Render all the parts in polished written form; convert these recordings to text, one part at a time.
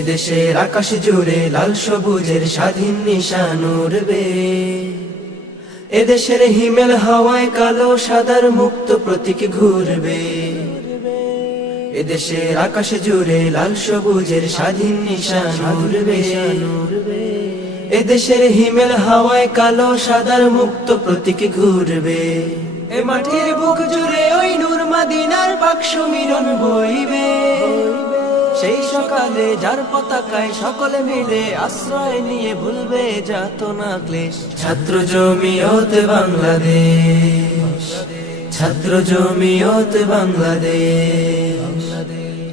এদেশের আকাশ জুড়ে লাল সবুজের স্বাধীন নিশান উড়বে, এদেশের হিমেল হাওয়ায় কালো সাদার মুক্ত প্রতীক ঘুরবে। এদেশের আকাশ জুড়ে লাল সবুজের স্বাধীন নিশান উড়বে, এদেশের হিমেল হাওয়ায় কালো সাদার মুক্ত প্রতীক ঘুরবে। এ মাটির বুক জুড়ে ওই নূর মদিনার পাক সুমিরন বইবে, সেই সকালে যার পতাকায় সকলে মিলে আশ্রয় নিয়ে ভুলবে যাতনা ক্লেশ। ছাত্র জমিয়ত বাংলাদেশ, ছাত্র জমিয়ত বাংলাদেশ,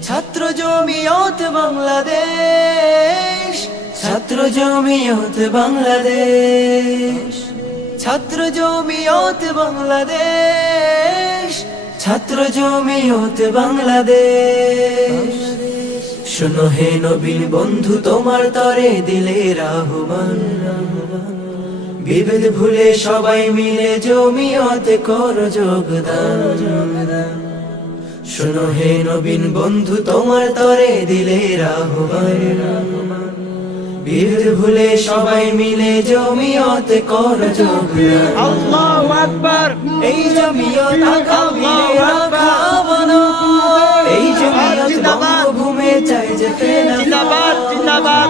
ছাত্র জমিয়ত বাংলাদেশ, ছাত্র জমিয়ত বাংলাদেশ, ছাত্র জমিয়ত বাংলাদেশ, ছাত্র জমিয়ত বাংলাদেশ। শোনো হে নবীন বন্ধু, তোমার তরে দিলের আহ্বান, বিভেদ ভুলে সবাই মিলে জমিয়তে করো যোগদান। শোনো হে নবীন বন্ধু, তোমার তরে দিলের আহ্বান, বিভেদ ভুলে সবাই মিলে জমিয়তে করো যোগদান। আল্লাহু আকবার। এই জমিয়ত আকাবিরে রাখা বনো, এই জমিয়ত বঙ্গভূমে চাই যে জিন্দাবাদ জিন্দাবাদ।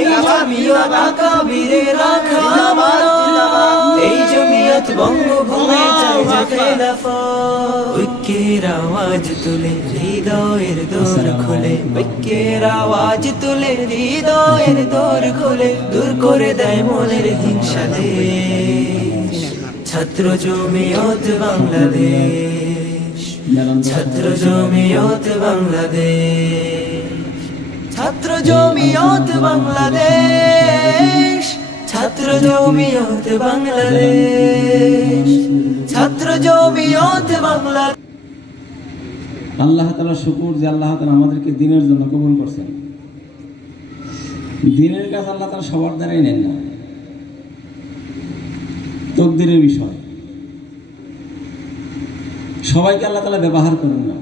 এই জমিয়ত আকাবিরে রাখা বনো, এই জমিয়ত বঙ্গভূমে চাই যে খেলাফত। ঐক্যের আওয়াজ তুলে হৃদয়ের দোর খুলে, ঐক্যের আওয়াজ তুলে হৃদয়ের দোর খুলে, দূর করে দেয় মনের হিংসা দেশ। ছাত্র জমিয়ত বাংলাদেশ, ছাত্র জমিয়ত বাংলাদেশ, ছাত্র জমিয়ত বাংলাদেশ, ছাত্র জমিয়ত বাংলাদেশ, ছাত্র জমিয়ত বাংলাদেশ। আল্লাহ তাআলা শুকর যে আল্লাহ তাআলা আমাদেরকে দ্বীনের জন্য কবুল করছেন। দ্বীনের কাজ আল্লাহ তাআলা সবার দ্বারাই নেন না, তকদিরের বিষয়। সবাইকে আল্লাহ তাআলা ব্যবহার করেন না।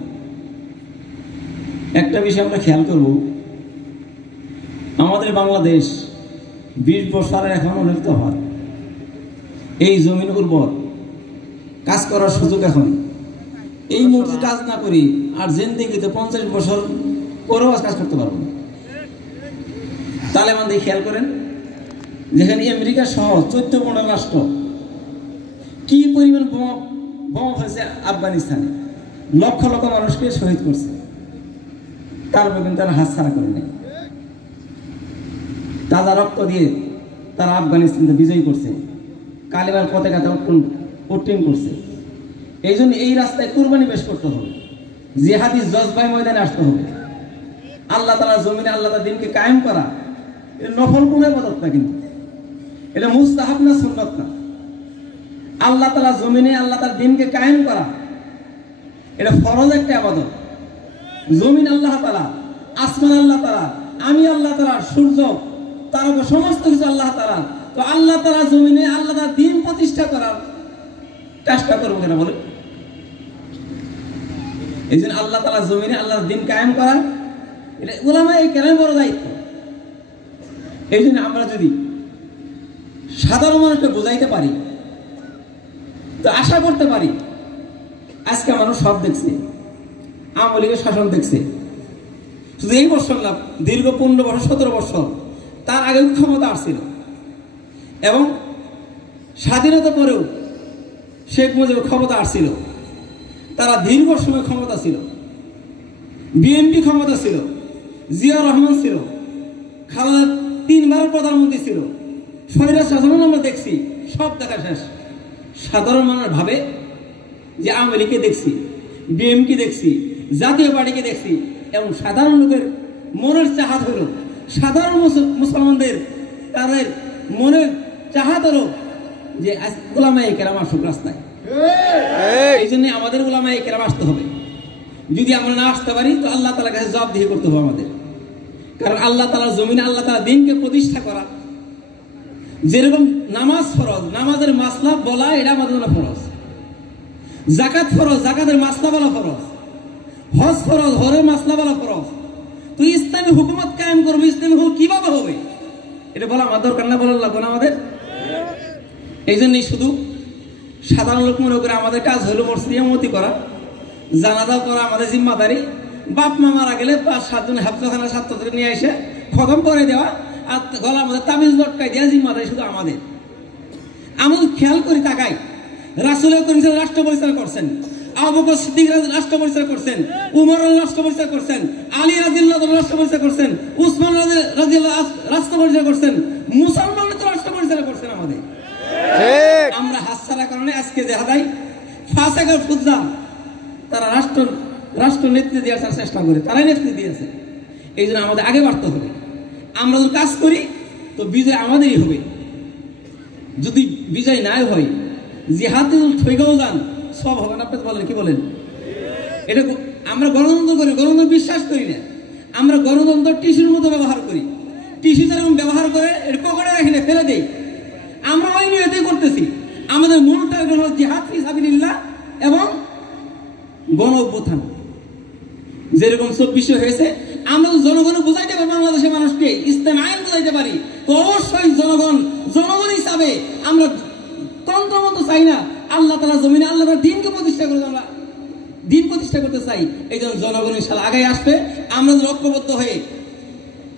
একটা বিষয় আমরা খেয়াল করব, আমাদের বাংলাদেশ 20 বছরের এখন অনেক তফাৎ। এই জমিন উর্বর, কাজ করার সুযোগ এখন। এই মুহূর্তে কাজ না করি আর জিন্দেগিতে 50 বছর পরেও কাজ করতে পারবো না। তালেবান দিয়ে খেয়াল করেন, যেখানে আমেরিকা সহ 14-15 রাষ্ট্র কি পরিমাণ বোমা হয়েছে আফগানিস্তানে, লক্ষ লক্ষ মানুষকে শহীদ করছে, তারপর কিন্তু তারা হাতছাড়া করে নেই। তাজা রক্ত দিয়ে তারা আফগানিস্তানকে বিজয়ী করছে, কালিমার পতাকা উত্তীর্ণ করছে। এই জন্য এই রাস্তায় কুরবানি পেশ করতে হবে, জিহাদি জজবাই ময়দানে আসতে হবে। আল্লাহ তাআলা জমিনে আল্লাহ তাআলার দ্বীনকে কায়েম করা এটা নফল কোনো ইবাদত না, কিন্তু এটা মুস্তাহাব না, সুন্নাত না। আল্লাহ তাআলা জমিনে আল্লাহ তাআলার দ্বীনকে কায়েম করা এটা ফরজ একটা ইবাদত। জমিন আল্লাহ তাআলা, আসমান আল্লাহ তাআলা, আমি আল্লাহ তাআলা, সূর্য, তারকা, সমস্ত কিছু আল্লাহ তাআলা। তো আল্লাহ তাআলা জমিনে আল্লাহ তাআলার দ্বীন প্রতিষ্ঠা করার চেষ্টা করবো কেন বলে? এই জন্য আল্লাহ তাআলা জমিনে আল্লাহর দ্বীন কায়েম করা এটা উলামায়ে কেরামের বড় দায়িত্ব। এই জন্য আমরা যদি সাধারণ মানুষকে বোঝাইতে পারি, তো আশা করতে পারি। আজকে মানুষ সব দেখছে, আওয়ামী লীগের শাসন দেখছে, শুধু এই বছর না, দীর্ঘ 15 বছর 17 বছর তার আগে ক্ষমতা আসছিল। এবং স্বাধীনতা পরেও শেখ মুজিবের ক্ষমতা আসছিল, তারা দীর্ঘ সময় ক্ষমতা ছিল। বিএনপি ক্ষমতা ছিল, জিয়া রহমান ছিল, খালেদা 3 বার প্রধানমন্ত্রী ছিল, স্বৈরাচার শাসন আমরা দেখছি, সব দেখা শেষ। সাধারণ মানুষ ভাবে যে আওয়ামী লীগকে দেখছি, বিএনপি দেখছি, জাতীয় পার্টিকে দেখছি, এবং সাধারণ লোকের মনের চাহাত হলো, সাধারণ মুসলমানদের তাদের মনের চাহাত হলো যে উলামায়ে কেরাম আসুক রাস্তায়। এই জন্য আমাদের উলামায়ে কেরাম আসতে হবে। যদি আমরা না আসতে পারি তো আল্লাহ তাআলার কাছে জবাবদিহি করতে হবে আমাদের। কারণ আল্লাহ তাআলার জমিনে আল্লাহ তাআলার দ্বীনকে প্রতিষ্ঠা করা, যেরকম নামাজ ফরজ, নামাজের মাসলা বলা এটা আমাদের জন্য ফরজ। জাকাত ফরজ, জাকাতের মাসলা বলা ফরজ, হজ ফরজ, হজের মাসলা বলা ফরজ। তুই ইসলামী হুকুমত কায়েম করবি, ইসলামী হুকুম কিভাবে হবে এটা বলা আমার দরকার না, বলার লাগবে না আমাদের। এই জন্যই শুধু সাধারণ লোক মনে করে আমাদের কাজ হলো মসজিদমতি করা, জানাজা করা আমাদের জিম্মাদারি। বাপ মা মারা গেলে 5-7 জন হাফখানা ছাত্রদের নিয়ে এসে খতম করে দেওয়া আর গলার মধ্যে তাবিজ লটকাই দেওয়া জিম্মাদারি শুধু আমাদের। আমরা খেয়াল করি, তাকাই, রাসূল করিম রাষ্ট্র পরিচালনা করছেন, আবু বকর সিদ্দিক রাষ্ট্র পরিচালনা করছেন, উমর রাষ্ট্র পরিচালনা করছেন, আলী রাদিয়াল্লাহু আনহু রাষ্ট্র পরিচালনা করছেন, উসমান রাদিয়াল্লাহু রাষ্ট্র পরিচালনা করছেন, মুসলমানরা তো রাষ্ট্র পরিচালনা করছেন আমাদের। ঠিক, আমরা হাসছাড়া কারণে আজকে দেখা যায় ফাসেক আর ফুজ্জার তারা রাষ্ট্র নেতৃত্ব দেওয়ার চেষ্টা করে, তারাই নেতৃত্ব দিয়েছে। এই জন্য আমাদের আগে বাড়তে হবে। আমরা যদি কাজ করি তো বিজয় আমাদেরই হবে। যদি বিজয় নাই হয়, জিহাদে ঠইগাও যান, সব হবে না। আপনি বলেন, কি বলেন? এটা আমরা গণতন্ত্র করি, গণতন্ত্র বিশ্বাস করি না। আমরা গণতন্ত্র টিস্যুর মতো ব্যবহার করি। টিস্যু যেরকম ব্যবহার করে এটা পকেটে রাখি না, ফেলে দেই। আমরা ওই নিয়তেই করতেছি। আমাদের মূল টার্গেট হলো জিহাদ ফি সাবিলিল্লাহ এবং গণ অভ্যুত্থান। যেরকম 24 হয়েছে, আমরা জনগণ বুঝাইতে পারি, বাংলাদেশের মানুষকে ইসলাম আইন বুঝাইতে পারি, তো অবশ্যই জনগণ হিসাবে আমরা তন্ত্র মতো চাই না। আল্লাহ তাআলা জমিনে আল্লাহ তাআলার দ্বীনকে প্রতিষ্ঠা করে, আমরা দ্বীন প্রতিষ্ঠা করতে চাই। এই জন্য জনগণ ইনশাআল্লাহ আগে আসবে। আমরা যদি ঐক্যবদ্ধ হয়ে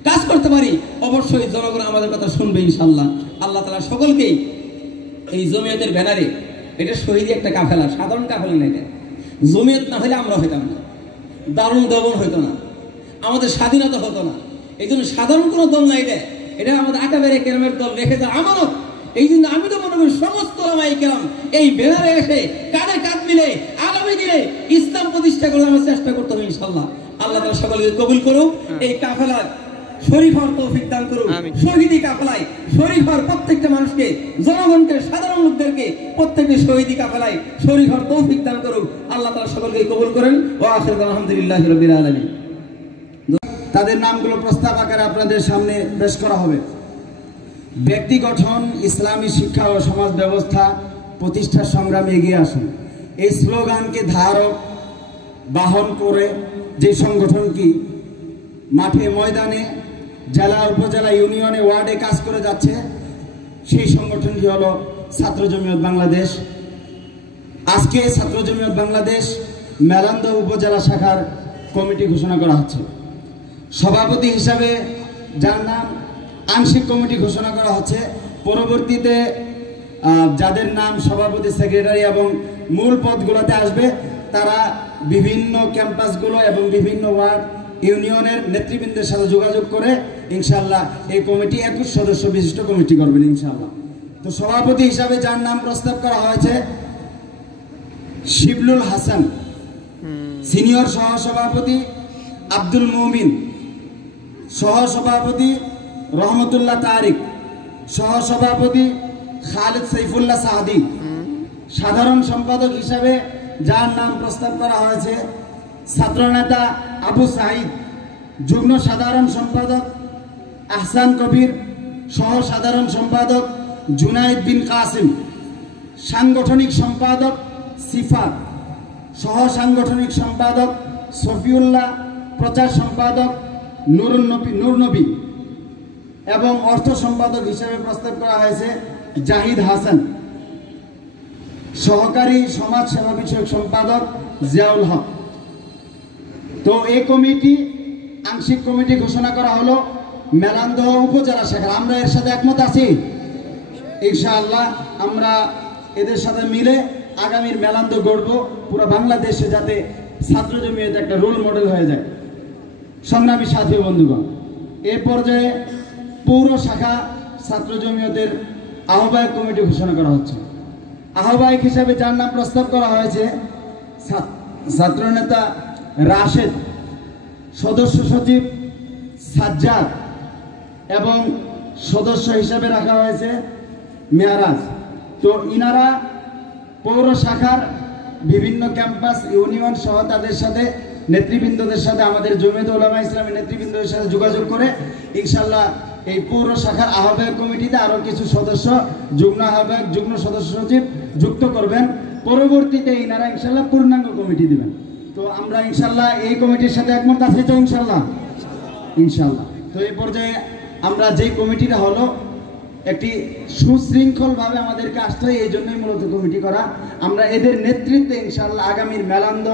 কাজ করতে পারি, অবশ্যই জনগণ আমাদের কথা শুনবে ইনশাআল্লাহ। আল্লাহ তাআলা সকলকেই এই জমিয়তের ব্যানারে, এটা শহীদি একটা কাফেলা, সাধারণ কাফেলা না। এটা জমিয়ত না হলে আমরা হইতাম না, দারুণ দেওবন হইতো না, আমাদের স্বাধীনতা হতো না। এই জন্য সাধারণ কোনো দল না, এটা আমাদের আকাবেরে কেরামের দল রেখে যাওয়া আমানত। এই জন্য আমি তো মনে করি সমস্ত ওলামায়ে কেরাম এই ব্যানারে এসে কাঁধে কাঁধ মিলে আগামী দিনে ইসলাম প্রতিষ্ঠা করে আমরা চেষ্টা করতে হবে ইনশাআল্লাহ। আল্লাহ তাআলা সকলকে কবুল করুক, এই কাফেলা শরীফ হওয়ার তৌফিক দান করুন। শহীদি কাফেলায় শরীফ হওয়ার প্রত্যেকটা মানুষকে, জনগণকে, সাধারণ লোকদেরকে প্রত্যেকটা শহীদি কাফেলায় শরীফ হওয়ার তৌফিক দান করুন। আল্লাহ তাআলা সকলকে কবুল করেন। ওয়া আখিরু আলহামদুলিল্লাহি রাব্বিল আলামিন। তাদের নামগুলো প্রস্তাব আকারে আপনাদের সামনে পেশ করা হবে। ব্যক্তি গঠন, ইসলামী শিক্ষা ও সমাজ ব্যবস্থা প্রতিষ্ঠার সংগ্রামে এগিয়ে আসুন। এই স্লোগানকে ধারক বাহন করে যে সংগঠনটি মাঠে ময়দানে, জেলা, উপজেলা, ইউনিয়নে, ওয়ার্ডে কাজ করে যাচ্ছে, সেই সংগঠনটি হলো ছাত্র জমিয়ত বাংলাদেশ। আজকে ছাত্র জমিয়ত বাংলাদেশ মেলান্দহ উপজেলা শাখার কমিটি ঘোষণা করা হচ্ছে। সভাপতি হিসাবে যার নাম আংশিক কমিটি ঘোষণা করা হচ্ছে। পরবর্তীতে যাদের নাম সভাপতি, সেক্রেটারি এবং মূল পদগুলোতে আসবে, তারা বিভিন্ন ক্যাম্পাসগুলো এবং বিভিন্ন ওয়ার্ড, ইউনিয়নের নেতৃবৃন্দের সাথে যোগাযোগ করে ইনশাআল্লাহ এই কমিটি 21 সদস্য বিশিষ্ট কমিটি করবেন ইনশাআল্লাহ। তো সভাপতি হিসাবে যার নাম প্রস্তাব করা হয়েছে শিবলুল হাসান, সিনিয়র সহসভাপতি আব্দুল মুমিন, সহসভাপতি রহমতুল্লাহ তারিক, সহসভাপতি খালিদ সাইফুল্লাহ সাহাদি। সাধারণ সম্পাদক হিসাবে যার নাম প্রস্তাব করা হয়েছে ছাত্রনেতা আবু সাঈদ, যুগ্ম সাধারণ সম্পাদক আহসান কবির, সহ সাধারণ সম্পাদক জুনাইদ বিন কাসিম, সাংগঠনিক সম্পাদক সিফাত, সহ সাংগঠনিক সম্পাদক সফিউল্লাহ, প্রচার সম্পাদক নূর নবী এবং অর্থ সম্পাদক হিসেবে প্রস্তাব করা হয়েছে জাহিদ হাসান, সহকারী সমাজ সেবা বিষয়ক সম্পাদক জিয়াউল হক। তো এই কমিটি, আংশিক কমিটি ঘোষণা করা হলো মেলান্দহ উপজেলা শাখা। আমরা এর সাথে একমত আছি ইনশাআল্লাহ। আমরা এদের সাথে মিলে আগামীর মেলান্দহ গড়ব পুরো বাংলাদেশে, যাতে ছাত্র জমিয়ত একটা রোল মডেল হয়ে যায়। সংগ্রামী সাথী বন্ধুগণ, এ পর্যায়ে পৌর শাখা ছাত্র জমিয়তের আহ্বায়ক কমিটি ঘোষণা করা হচ্ছে। আহ্বায়ক হিসাবে যার নাম প্রস্তাব করা হয়েছে ছাত্রনেতা রাশেদ, সদস্য সচিব সাজ্জাদ এবং সদস্য হিসাবে রাখা হয়েছে মেয়ারাজ। তো ইনারা পৌর শাখার বিভিন্ন ক্যাম্পাস, ইউনিয়ন সহ তাদের সাথে, নেতৃবৃন্দদের সাথে, আমাদের জমিয়ত উলামা ইসলামের নেতৃবৃন্দদের সাথে যোগাযোগ করে ইনশাআল্লাহ এই পৌর শাখার আহ্বায়ক কমিটিতে আরও কিছু সদস্য, যুগ্ম আহ্বায়ক, যুগ্ম সদস্য সচিব যুক্ত করবেন। পরবর্তীতে ইনারা ইনশাল্লাহ পূর্ণাঙ্গ কমিটি দিবেন। তো আমরা ইনশাল্লাহ এই কমিটির সাথে একমত আছে তো ইনশাল্লাহ। ইনশাল্লাহ তো এই পর্যায়ে আমরা যে কমিটিটা হলো একটি সুশৃঙ্খলভাবে আমাদেরকে আসতে হয়, এই জন্যই মূলত কমিটি করা। আমরা এদের নেতৃত্বে ইনশাল্লাহ আগামীর মেলান্দ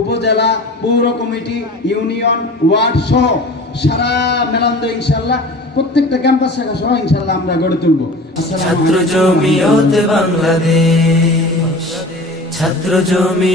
উপজেলা, পৌর কমিটি, ইউনিয়ন, ওয়ার্ড সহ সারা মেলান্দ ইনশাল্লাহ প্রত্যেকটা ক্যাম্পাস শাখা সহ ইনশাল্লাহ আমরা গড়ে তুলবো। ছাত্র জমিয়ত বাংলাদেশ, ছাত্র জমি